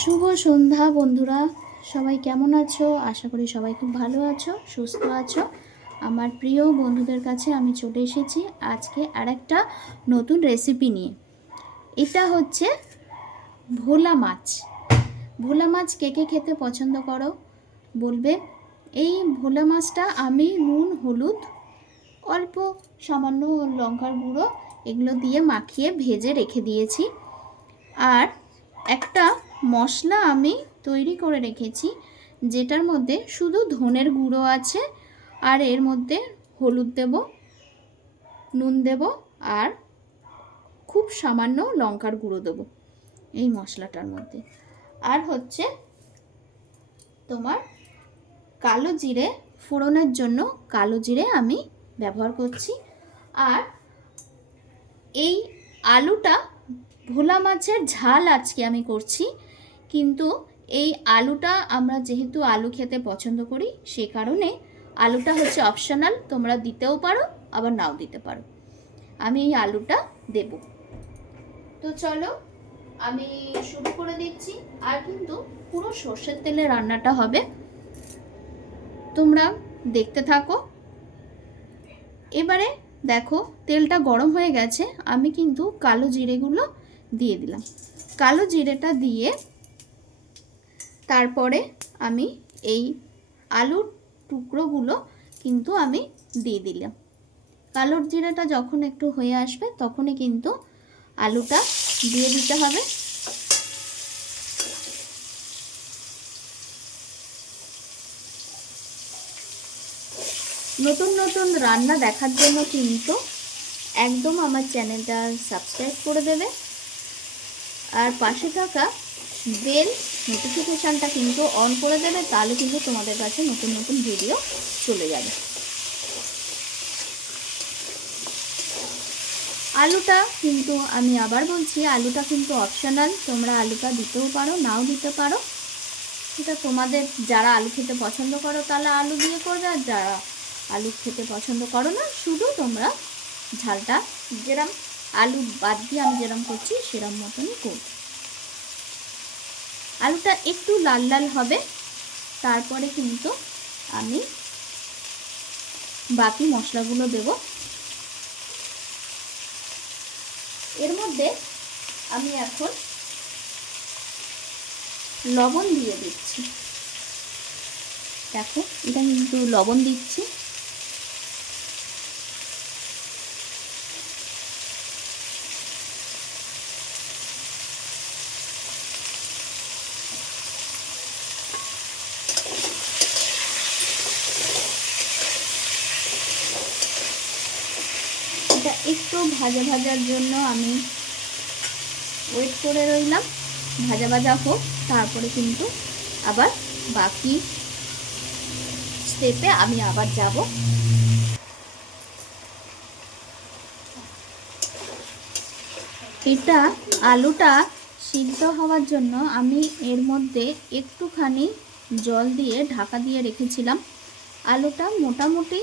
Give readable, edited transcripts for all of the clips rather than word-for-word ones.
শুভ সন্ধ্যা বন্ধুরা, সবাই কেমন আছো? আশা করি সবাই খুব ভালো আছো, সুস্থ আছো। আমার প্রিয় বন্ধুদের কাছে আমি চলে এসেছি আজকে আরেকটা নতুন রেসিপি নিয়ে। এটা হচ্ছে ভোলা মাছ। ভোলা মাছ কে কে খেতে পছন্দ করো বলবে। এই ভোলা মাছটা আমি নুন, হলুদ, অল্প সামান্য লঙ্কার গুঁড়ো এগুলো দিয়ে মাখিয়ে ভেজে রেখে দিয়েছি। আর একটা মশলা আমি তৈরি করে রেখেছি, যেটার মধ্যে শুধু ধনের গুঁড়ো আছে, আর এর মধ্যে হলুদ দেব, নুন দেব, আর খুব সামান্য লঙ্কার গুঁড়ো দেব এই মশলাটার মধ্যে। আর হচ্ছে তোমার কালো জিরে, ফোড়নের জন্য কালো জিরে আমি ব্যবহার করছি। আর এই আলুটা, ভোলা মাছের ঝাল আজকে আমি করছি, কিন্তু এই আলুটা আমরা যেহেতু আলু খেতে পছন্দ করি সে কারণে আলুটা হচ্ছে অপশনাল, তোমরা দিতেও পারো আবার নাও দিতে পারো। আমি এই আলুটা দেব। তো চলো আমি শুরু করে দিচ্ছি। আর কিন্তু পুরো সর্ষের তেলে রান্নাটা হবে, তোমরা দেখতে থাকো। এবারে দেখো তেলটা গরম হয়ে গেছে, আমি কিন্তু কালো জিরেগুলো দিয়ে দিলাম। কালো জিরেটা দিয়ে তারপরে আমি এই আলুর টুকরোগুলো কিন্তু আমি দিয়ে দিলাম। কালো জিরাটা যখন একটু হয়ে আসবে তখনই কিন্তু আলুটা দিয়ে দিতে হবে। নতুন নতুন রান্না দেখার জন্য কিন্তু একদম আমার চ্যানেলটা সাবস্ক্রাইব করে দেবে, আর পাশে থাকা বেল নোটিফিকেশানটা কিন্তু অন করে দেবে, তাহলে কিন্তু তোমাদের কাছে নতুন নতুন ভিডিও চলে যাবে। আলুটা কিন্তু আমি আবার বলছি, আলুটা কিন্তু অপশনাল, তোমরা আলুটা দিতেও পারো নাও দিতে পারো, এটা তোমাদের। যারা আলু খেতে পছন্দ করো তাহলে আলু দিয়ে করবে, আর যারা আলু খেতে পছন্দ করো না শুধু তোমরা ঝালটা যেরম আলু বাদ দিয়ে আমি যেরম করছি সেরম মতনই করবে। আলুটা একটু লাল লাল হবে, তারপরে কিন্তু আমি বাকি মশলাগুলো দেব। এর মধ্যে আমি এখন লবণ দিয়ে দিচ্ছি। দেখো এটা কিন্তু লবণ দিচ্ছি। এটা একটু ভাজা ভাজার জন্য আমি ওয়েট করে রইলাম, ভাজা ভাজা হোক, তারপরে কিন্তু আবার বাকি স্টেপে আমি আবার যাব। এটা আলুটা সিদ্ধ হওয়ার জন্য আমি এর মধ্যে একটুখানি জল দিয়ে ঢাকা দিয়ে রেখেছিলাম। আলুটা মোটামুটি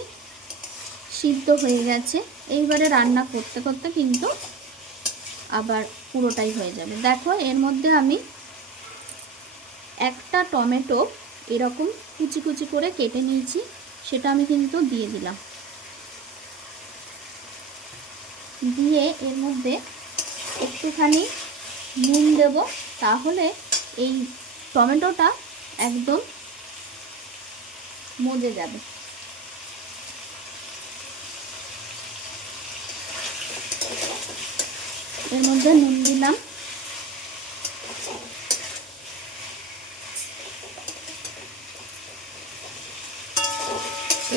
সিদ্ধ হয়ে গেছে, এইবারে রান্না করতে করতে কিন্তু আবার পুরোটাই হয়ে যাবে। দেখো এর মধ্যে আমি একটা টমেটো এরকম কুচি কুচি করে কেটে নিয়েছি, সেটা আমি কিন্তু দিয়ে দিলাম। দিয়ে এর মধ্যে একটুখানি নুন দেব, তাহলে এই টমেটোটা একদম মজে যাবে। এর মধ্যে নুন দিলাম,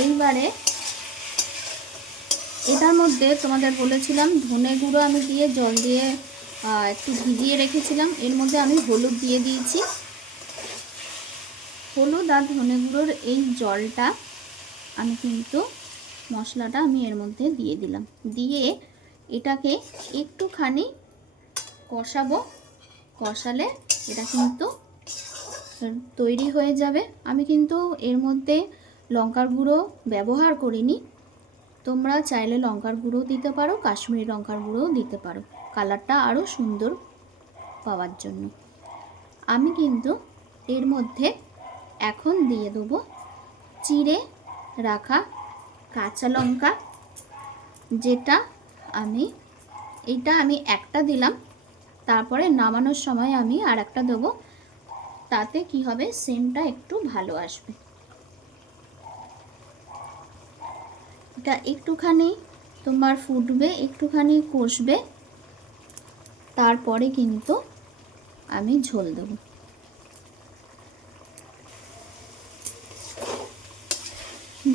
এইবারে এটার মধ্যে তোমাদের বলেছিলাম ধনে গুঁড়ো আমি দিয়ে জল দিয়ে একটু ভিজিয়ে রেখেছিলাম, এর মধ্যে আমি হলুদ দিয়ে দিয়েছি। হলুদ আর ধনে গুঁড়োর এই জলটা আমি কিন্তু মশলাটা আমি এর মধ্যে দিয়ে দিলাম, দিয়ে এটাকে একটুখানি কষাবো। কষালে এটা কিন্তু তৈরি হয়ে যাবে। আমি কিন্তু এর মধ্যে লঙ্কার গুঁড়ো ব্যবহার করিনি, তোমরা চাইলে লঙ্কার গুঁড়ো দিতে পারো, কাশ্মীরি লঙ্কার গুঁড়োও দিতে পারো, কালারটা আরও সুন্দর পাওয়ার জন্য। আমি কিন্তু এর মধ্যে এখন দিয়ে দেবো চিড়ে রাখা কাঁচা লঙ্কা, যেটা আমি একটা দিলাম, তারপরে নামানোর সময় আমি আর একটা দেবো। তাতে কি হবে, সেন্টটা একটু ভালো আসবে। এটা একটুখানি তোমার ফুটবে, একটুখানি কষবে, তারপরে কিন্তু আমি ঝোল দেবো।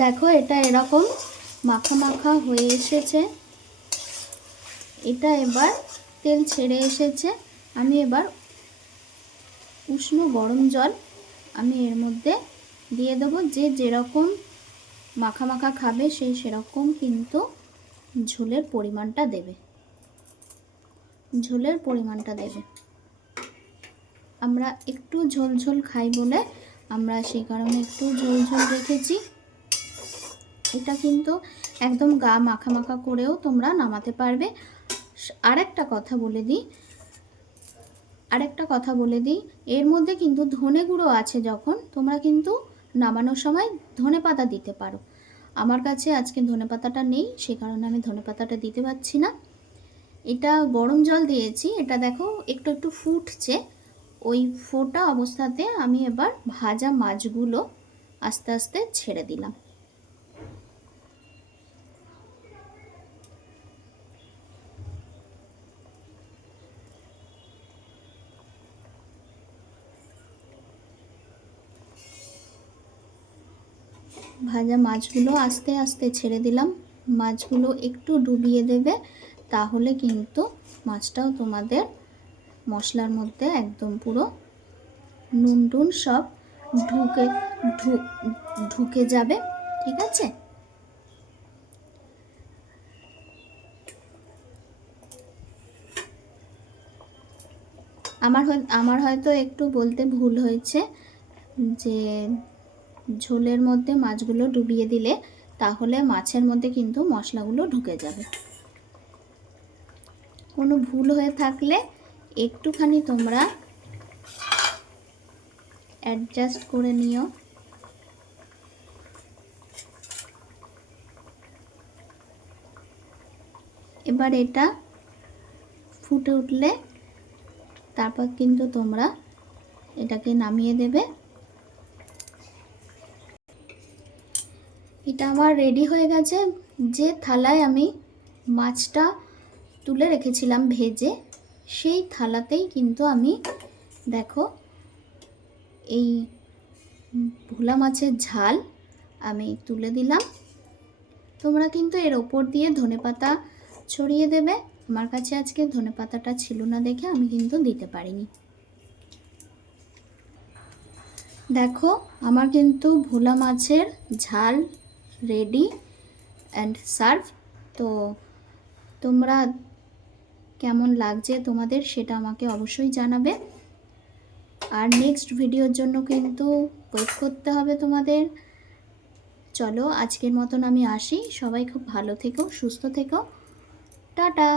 দেখো এটা এরকম মাখা মাখা হয়ে এসেছে, এটা এবার তেল ছেড়ে এসেছে। আমি এবার উষ্ণ গরম জল আমি এর মধ্যে দিয়ে দেবো। যে যেরকম মাখা মাখা খাবে সেই সেরকম কিন্তু ঝোলের পরিমাণটা দেবে। আমরা একটু ঝোল ঝোল খাই বলে আমরা সেই কারণে একটু ঝোল ঝোল রেখেছি। এটা কিন্তু একদম গা মাখা মাখা করেও তোমরা নামাতে পারবে। আরেকটা কথা বলে দিই, এর মধ্যে কিন্তু ধনে গুঁড়ো আছে, যখন তোমরা কিন্তু নামানোর সময় ধনে পাতা দিতে পারো। আমার কাছে আজকে ধনে পাতাটা নেই, সে কারণে আমি ধনে পাতাটা দিতে পারছি না। এটা গরম জল দিয়েছি, এটা দেখো একটু একটু ফুটছে। ওই ফোটা অবস্থাতে আমি এবার ভাজা মাছগুলো আস্তে আস্তে ছেড়ে দিলাম। ভাজা মাছগুলো আস্তে আস্তে ছেড়ে দিলাম। মাছগুলো একটু ডুবিয়ে দেবে, তাহলে কিন্তু মাছটাও তোমাদের মশলার মধ্যে একদম পুরো নুন টুন সব ঢুকে যাবে। ঠিক আছে, আমার হয়তো একটু বলতে ভুল হয়েছে যে ঝোলের মধ্যে মাছগুলো ডুবিয়ে দিলে তাহলে মাছের মধ্যে কিন্তু মশলাগুলো ঢুকে যাবে। কোনো ভুল হয়ে থাকলে একটুখানি তোমরা অ্যাডজাস্ট করে নিও। এবার এটা ফুটে উঠলে তারপর কিন্তু তোমরা এটাকে নামিয়ে দেবে। এটা আমার রেডি হয়ে গেছে। যে থালায় আমি মাছটা তুলে রেখেছিলাম ভেজে, সেই থালাতেই কিন্তু আমি দেখো এই ভোলা মাছের ঝাল আমি তুলে দিলাম। তোমরা কিন্তু এর ওপর দিয়ে ধনেপাতা ছড়িয়ে দেবে। আমার কাছে আজকে ধনেপাতাটা ছিল না দেখে আমি কিন্তু দিতে পারিনি। দেখো আমার কিন্তু ভোলা মাছের ঝাল রেডি অ্যান্ড সার্ভ। তো তোমরা কেমন লাগছে তোমাদের সেটা আমাকে অবশ্যই জানাবে। আর নেক্সট ভিডিওর জন্য কিন্তু ওয়েট করতে হবে তোমাদের। চলো আজকের মতন আমি আসি। সবাই খুব ভালো থেকো, সুস্থ থেকো, টাটা।